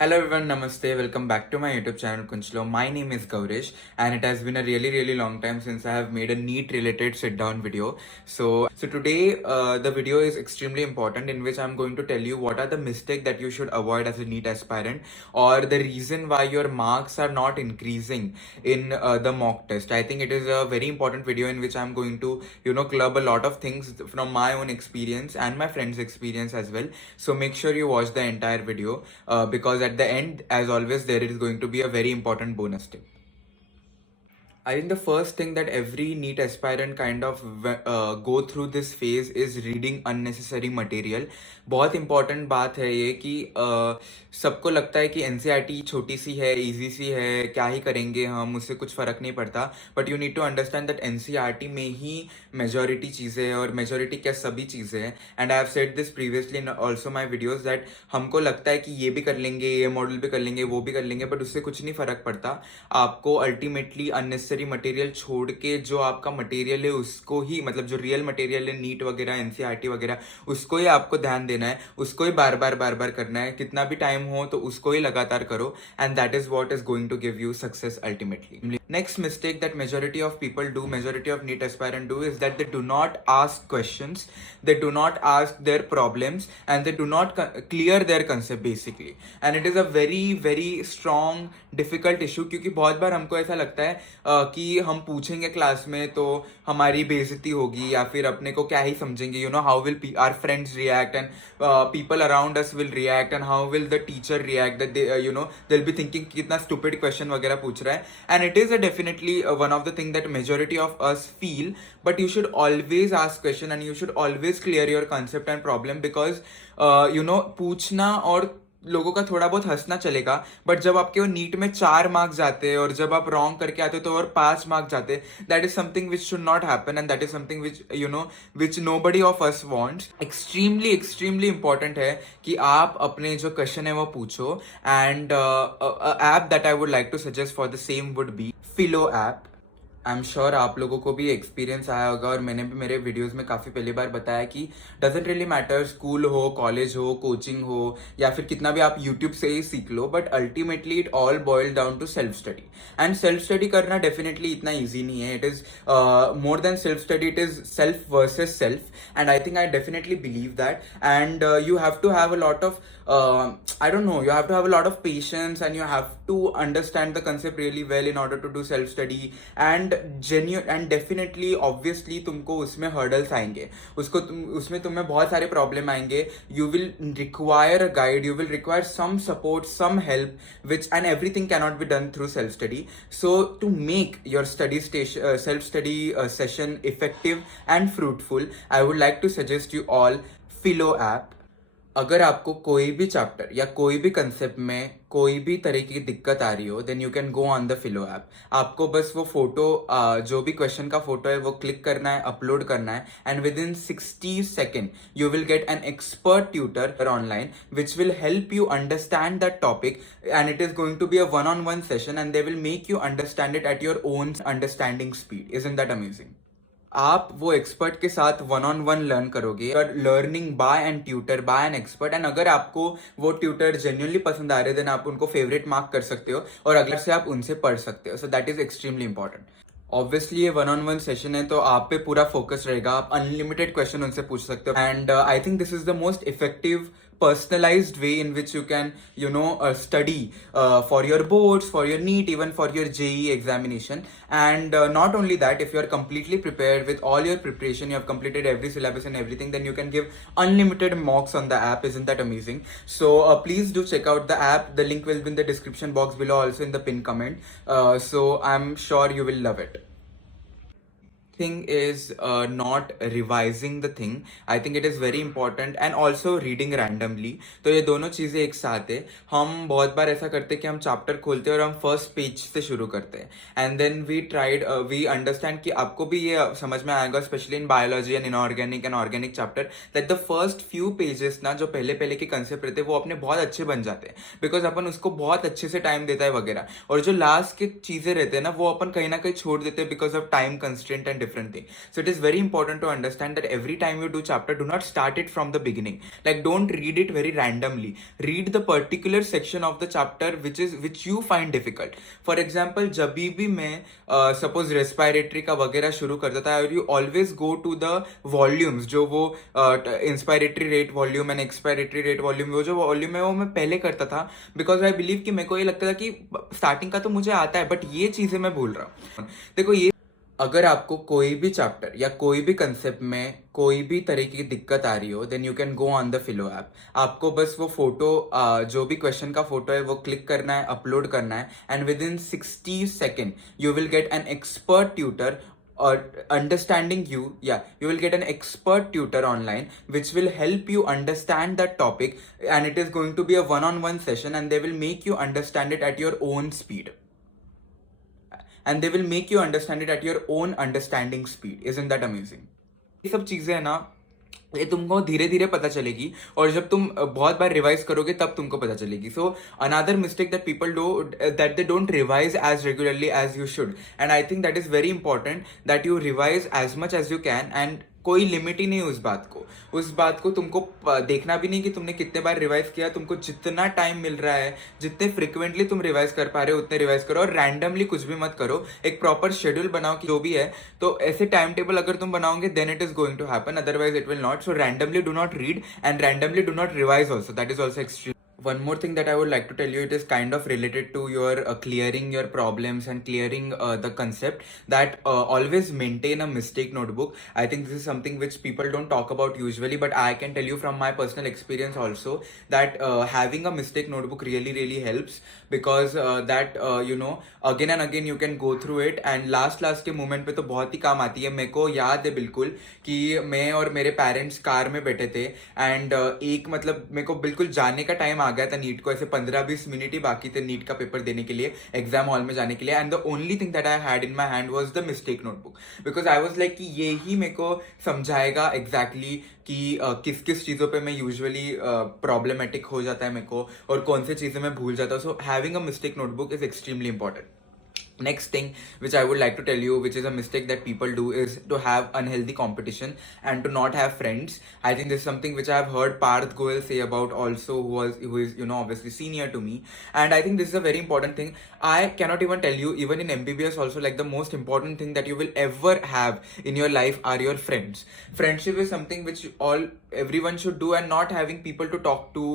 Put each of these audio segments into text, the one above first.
Hello everyone, Namaste. Welcome back to my YouTube channel Kunchlo. My name is Gaurish, and it has been a really long time since I have made a NEET related sit down video. So today the video is extremely important, in which I'm going to tell you what are the mistakes that you should avoid as a NEET aspirant, or the reason why your marks are not increasing in the mock test. I think it is a very important video in which I'm going to club a lot of things from my own experience and my friends' experience as well. So make sure you watch the entire video because at the end, as always, there is going to be a very important bonus tip. I think the first thing that every NEET aspirant kind of go through this phase is reading unnecessary material. बहुत important बात है ये कि सबको लगता है कि एनसीईआरटी छोटी सी है, इजी सी है, क्या ही करेंगे हम, उससे कुछ फ़र्क नहीं पड़ता. But you need to understand that NCERT में ही मेजॉरिटी चीज़ें हैं, और मेजॉरिटी क्या सभी चीज़ें हैं. And I have said this previously in also my videos that हमको लगता है कि ये भी कर लेंगे, ये मॉडल भी कर लेंगे, वो भी कर लेंगे, बट उससे कुछ नहीं फ़र्क पड़ता. आपको अल्टीमेटली अननेसेसरी मटेरियल छोड़ के जो आपका मटेरियल है उसको ही, मतलब जो रियल मटेरियल है नीट वगैरह एनसीईआरटी वगैरह, उसको ही आपको ध्यान देना है, उसको ही बार बार करना है. कितना भी टाइम हो तो उसको ही लगातार करो, and that is what is going to give you success ultimately. Next mistake that majority of people do, majority of NEET aspirant do, is that they do not ask questions, they do not ask their problems, and they do not clear their concept basically. And it is a very strong difficult issue, क्योंकि बहुत बार हमको ऐसा लगता है कि हम पूछेंगे क्लास में तो हमारी बेइज्जती होगी, या फिर अपने को क्या ही समझेंगे, how will our friends react, and people around us will react, and how will the teacher react, that they they'll be thinking कितना stupid question वगैरह पूछ रहा है. And it is definitely one of the thing that majority of us feel, but you should always ask question, and you should always clear your concept and problem, because पूछना और लोगों का थोड़ा बहुत हंसना चलेगा, बट जब आपके वो नीट में 4 मार्क्स जाते हैं और जब आप रॉन्ग करके आते हो तो और 5 मार्क्स जाते हैं, that is something which should not happen, and that is something which which nobody of us wants. Extremely important है कि आप अपने जो क्वेश्चन है वो पूछो. And app that I would like to suggest for the same would be Filo app. I am sure आप लोगों को भी एक्सपीरियंस आया होगा, और मैंने भी मेरे वीडियोस में काफ़ी पहली बार बताया कि डजेंट रियली मैटर स्कूल हो, कॉलेज हो, कोचिंग हो, या फिर कितना भी आप यूट्यूब से ही सीख लो, but ultimately it all boil down to self study. And self study करना डेफिनेटली इतना ईजी नहीं है. It is more than self study, it is self versus self, and I think I definitely believe that. And you have to have a lot of I don't know, you have to have a lot of patience, and you have to understand the concept really well in order to do self study. And genuine and definitely obviously तुमको उसमें hurdles आएंगे, उसमें तुम्हें बहुत सारे problem आएंगे. You will require a guide, you will require some support, some help, which and everything cannot be done through self study. So to make your self study session effective and fruitful, I would like to suggest you all Philo app. अगर आपको कोई भी चैप्टर या कोई भी कंसेप्ट में कोई भी तरह की दिक्कत आ रही हो, then you can go on the Filo app. आपको बस वो फोटो, जो भी क्वेश्चन का फोटो है वो क्लिक करना है, अपलोड करना है, and within 60 second you will get an expert tutor online which will help you understand that topic. And it is going to be a one-on-one session, and they will make you understand it at your own understanding speed. Isn't that amazing? आप वो expert के साथ one-on-one learn करोगे, और learning by an tutor, by an expert. And अगर आपको वो tutor genuinely पसंद आ रहे, देन आप उनको फेवरेट मार्क कर सकते हो, और अगले से आप उनसे पढ़ सकते हो. So that is extremely important. Obviously ये one-on-one सेशन है, तो आप पे पूरा फोकस रहेगा, आप अनलिमिटेड क्वेश्चन उनसे पूछ सकते हो. And I think this is the most effective personalized way in which you can study for your boards, for your NEET, even for your JEE examination. And not only that, if you are completely prepared with all your preparation, you have completed every syllabus and everything, then you can give unlimited mocks on the app. Isn't that amazing? So please do check out the app. The link will be in the description box below, also in the pinned comment. So I'm sure you will love it. Thing is not revising the thing. I think it is very important, and also reading randomly. तो ये दोनों चीज़ें एक साथ है. हम बहुत बार ऐसा करते हैं कि हम चैप्टर खोलते हैं और हम फर्स्ट पेज से शुरू करते हैं, एंड देन वी अंडरस्टैंड कि आपको भी ये समझ में आएगा, specially in biology and inorganic and organic chapter, that the first few pages ना, जो पहले के कंसेप्ट रहते हैं वो अपने बहुत अच्छे बन जाते हैं, बिकॉज अपन उसको बहुत अच्छे से टाइम देता है वगैरह. और जो लास्ट की चीज़ें रहते हैं ना, वो अपन कहीं ना कहीं छोड़ देते हैं because of time constraint and different thing. So it is very important to understand that every time you do chapter, do not start it from the beginning. Like, don't read it very randomly. Read the particular section of the chapter which you find difficult. For example, जब भी मैं suppose respiratory का वगैरह शुरू करता था, you always go to the volumes, जो वो inspiratory rate volume and expiratory rate volume, वो जो वॉल्यूम है वो मैं पहले करता था, बिकॉज आई बिलीव कि मेरे को ये लगता था कि स्टार्टिंग का तो मुझे आता है, बट ये चीजें मैं भूल रहा हूँ. देखो, ये अगर आपको कोई भी चैप्टर या कोई भी कंसेप्ट में कोई भी तरीके की दिक्कत आ रही हो, then you can go on the Filo app. आपको बस वो फोटो, जो भी क्वेश्चन का फोटो है वो क्लिक करना है, अपलोड करना है, and within 60 second you will get an expert tutor or understanding you. Yeah, you will get an expert tutor online which will help you understand that topic, and it is going to be a one-on-one session, and they will make you understand it at your own speed, and they will make you understand it at your own understanding speed. Isn't that amazing? ये सब चीजें है ना, ये तुमको धीरे धीरे पता चलेगी, और जब तुम बहुत बार रिवाइज करोगे तब तुमको पता चलेगी. So another mistake that people do, that they don't revise as regularly as you should, and I think that is very important that you revise as much as you can. And कोई limit ही नहीं उस बात को तुमको देखना भी नहीं कि तुमने कितने बार रिवाइज किया. तुमको जितना टाइम मिल रहा है, जितने फ्रिक्वेंटली तुम रिवाइज कर पा रहे हो उतने रिवाइज करो, और रैंडमली कुछ भी मत करो. एक प्रॉपर शेड्यूल बनाओ कि जो भी है, तो ऐसे टाइम टेबल अगर तुम बनाओगे then it is going to happen, otherwise it will not. So randomly do not read and randomly do not revise also. That is also extreme. One more thing that I would like to tell you, it is kind of related to your clearing your problems and clearing the concept, that always maintain a mistake notebook. I think this is something which people don't talk about usually, but I can tell you from my personal experience also that having a mistake notebook really helps, because that again and again you can go through it, and last के moment पे तो बहुत ही काम आती है. मेरे को याद है बिल्कुल कि मैं और मेरे पेरेंट्स कार में बैठे थे, एंड एक मतलब मेरे को बिल्कुल जाने का टाइम आ गया था नीट को, ऐसे 15-20 मिनट ही बाकी थे नीट का पेपर देने के लिए, एग्जाम हॉल में जाने के लिए. And the only thing that I had in my hand was the mistake notebook, because I was like कि ये ही मेरे को समझाएगा एग्जैक्टली कि किस किस चीज़ों पे मैं यूजुअली प्रॉब्लमेटिक हो जाता है मेरे को, और कौन सी चीज़ें मैं भूल जाता हूँ. So having a mistake notebook is extremely important. Next thing which I would like to tell you, which is a mistake that people do, is to have unhealthy competition and to not have friends. I think this is something which I have heard Parth Goel say about also, who is obviously senior to me, and I think this is a very important thing. I cannot even tell you, even in MBBS also, like the most important thing that you will ever have in your life are your friends. Friendship is something which everyone should do, and not having people to talk to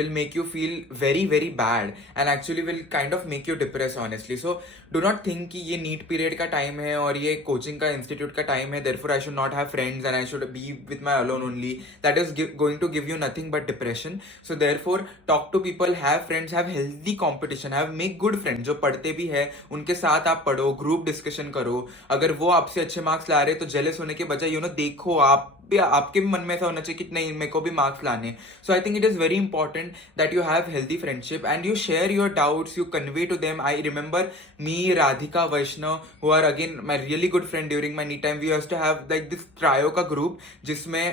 will make you feel very bad, and actually will kind of make you depressed, honestly. So do not think कि ये NEET period का टाइम है और ये कोचिंग का इंस्टीट्यूट का टाइम है, therefore I should not have friends and I should be with my alone only. That is going to give you nothing but depression. So therefore talk to people, have friends, have healthy competition, make good friends. जो पढ़ते भी है उनके साथ आप पढ़ो, group discussion करो. अगर वो आपसे अच्छे मार्क्स ला रहे तो जेलस होने के बजाय देखो आपके भी मन में ऐसा होना चाहिए कि नहीं, मेरे को भी मार्क्स लाने. So I think it is very important that you have healthy friendship and you share your doubts, you convey to them. I remember me, Radhika, Vaishnav, who are again my really good friend during my NEET time. We used to have like this trio का group, जिसमें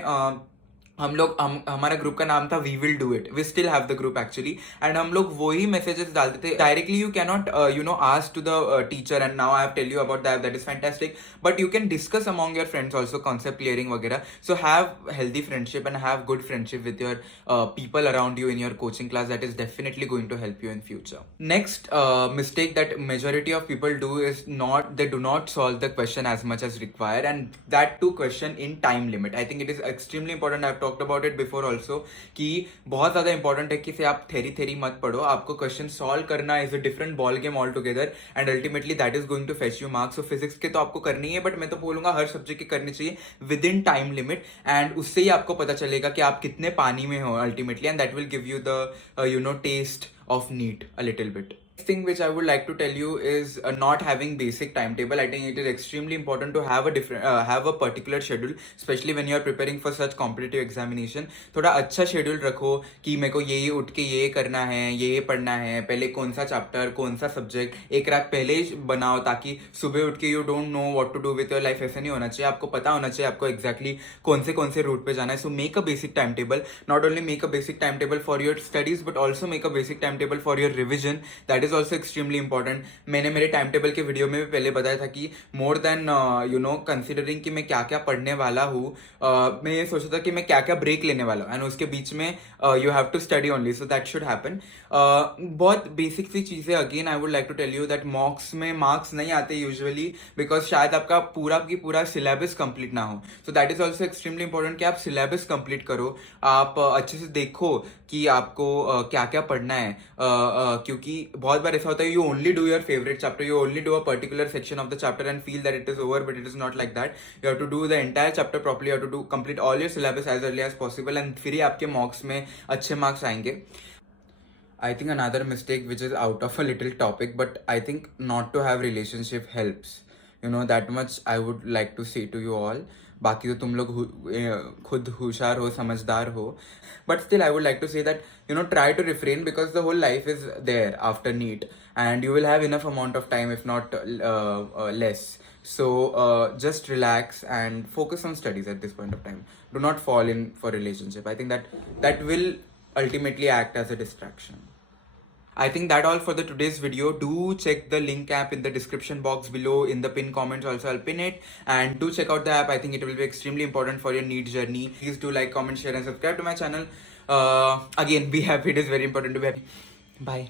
हमारा group का नाम था we will do it. We still have the group actually, and हम लोग वही मैसेजेस डालते थे directly. You can not ask to the teacher, and now I have tell you about that is fantastic, but you can discuss among your friends also concept clearing वगैरह. So have healthy friendship and have good friendship with your people around you in your coaching class. That is definitely going to help you in future. Next mistake that majority of people do is they do not solve the question as much as require, and that too question in time limit. I think it is extremely important. I have talked about it before also कि बहुत ज्यादा इंपॉर्टेंट है कि से आप थेरी मत पढ़ो. आपको क्वेश्चन सॉल्व करना is a different ball game all together, and ultimately that is going to fetch you marks. So physics के तो आपको करनी है, बट मैं तो बोलूंगा हर सब्जेक्ट के करनी चाहिए with in time limit, and उससे ही आपको पता चलेगा कि आप कितने पानी में हो ultimately, and that will give you the taste of NEET a little bit. Thing which I would like to tell you is not having basic timetable. I think it is extremely important to have a particular schedule, especially when you are preparing for such competitive examination. थोड़ा अच्छा schedule रखो कि मेरे को ये उठ के ये करना है, ये पढ़ना है, पहले कौन सा चैप्टर, कौन सा सब्जेक्ट, एक रात पहले ही बनाओ, ताकि सुबह उठ के you don't know what to do with your life. ऐसा नहीं होना चाहिए. आपको पता होना चाहिए आपको exactly कौन से रूट पे जाना है. So make a basic timetable. Not only make a basic timetable for your studies, but also make a basic timetable for your revision. That is is also extremely important. मैंने मेरे टाइम टेबल के वीडियो में भी पहले बताया था कि more than considering कि मैं क्या क्या पढ़ने वाला हूँ, मैं ये सोचा था कि मैं क्या क्या ब्रेक लेने वाला हूँ, एंड उसके बीच में you have to study only, so that should happen. बहुत बेसिक सी चीज़ें. Again I would like to tell you that mocks में मार्क्स नहीं आते यूजुअली, बिकॉज शायद आपका पूरा की पूरा सिलेबस कंप्लीट ना हो. So that is also extremely important कि आप सिलेबस कंप्लीट करो. आप अच्छे से देखो कि आपको क्या क्या पढ़ना है, क्योंकि बहुत बार ऐसा होता है, you only do your favourite chapter, you only do a particular section of the chapter and feel that it is over, but it is not like that. You have to do the entire chapter properly, you have to do complete all your syllabus as early as possible, and फिर ही आपके मॉक्स में अच्छे मार्क्स आएंगे. I think another mistake which is out of a little topic, but I think not to have relationship helps. You know, that much I would like to say to you all. बाकी तो तुम लोग खुद होशियार हो, समझदार हो. But still I would like to say that, you know, try to refrain, because the whole life is there after NEET, and you will have enough amount of time, if not less. So just relax and focus on studies at this point of time. Do not fall in for relationship. I think that will ultimately act as a distraction. I think that all for the today's video. Do check the link app in the description box below. In the pin comments also I'll pin it, and do check out the app. I think it will be extremely important for your NEET journey. Please do like, comment, share and subscribe to my channel. Again, be happy. It is very important to be happy. Bye.